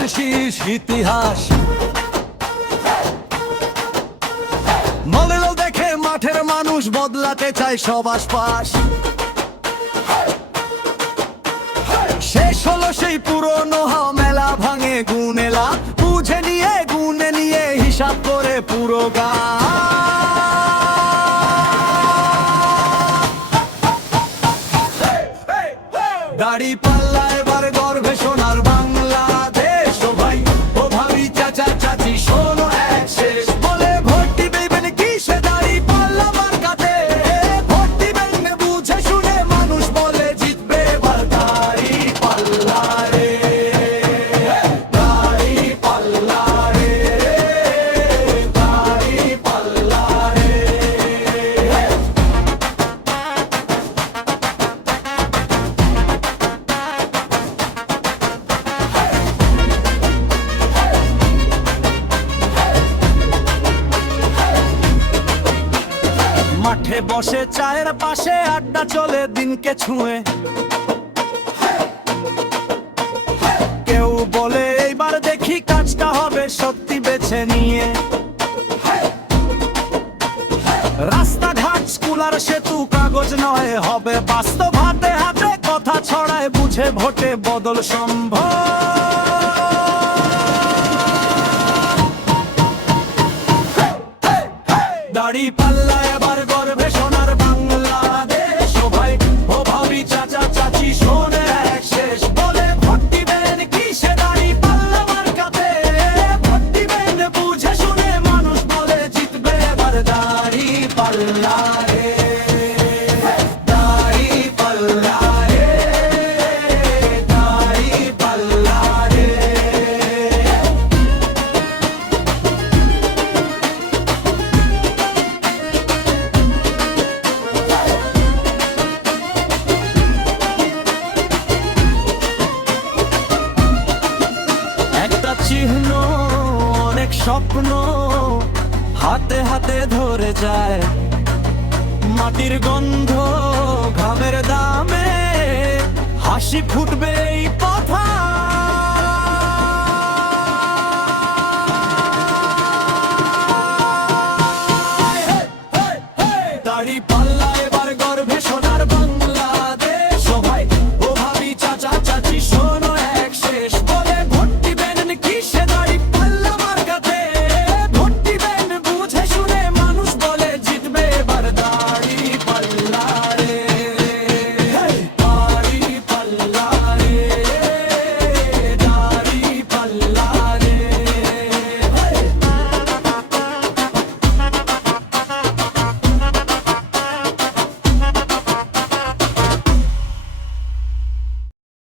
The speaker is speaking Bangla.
ধানের শীষ ইতিহাস। মডেল দেখে মাঠের মানুষ বদলাতে চায় সব আশপাশ। শেষ হলো সেই পুরনো মেলা, ভাঙে গুনেলা বুঝে নিয়ে গুনে নিয়ে হিসাব করে পুরো দাড়ি পাল্লা এবার গর্বে সোনার বাংলাদেশ। ও ভাই ও ভাবি চাচা চাচি শোনো এক শেষ, বলে ভোট দিবেন কিসে দাড়ি পাল্লা মার্কাতে। ভোট দিবেন বুঝে শুনে, মানুষ বলে জিতবে এবার দাড়ি পাল্লা রে, দাড়ি পাল্লা রে, দাড়ি পাল্লা রে। মাঠে বসে চায়ের পাশে আড্ডা চলে দিনকে ছুঁয়ে। কেউ বলে এইবার দেখি কাজটা হবে সত্যি বেছে নিয়ে। রাস্তাঘাট স্কুল আর সেতু কাগজ নয়, হবে বাস্তব হাতে হাতে কথা ছড়ায় বুঝে ভোটে বদল সম্ভব। দাড়ি পাল্লা এবার গর্বে সোনার বাংলাদেশ। ও ভাই ও ভাবি চাচা চাচি শোনে এক শেষ, বলে ভোট দিবেন কিসে দাড়ি পাল্লা মার্কাতে। ভোট দিবেন বুঝে শুনে, মানুষ বলে জিতবে এবার দাড়ি পাল্লা রে, দাড়ি পাল্লা রে, দাড়ি পাল্লা রে। একটা চিহ্ন অনেক স্বপ্ন হাতে হাতে ধরে যায়। মাটির গন্ধ ঘামের দামে হাসি ফুটবে এই পথা। দাড়ি পাল্লা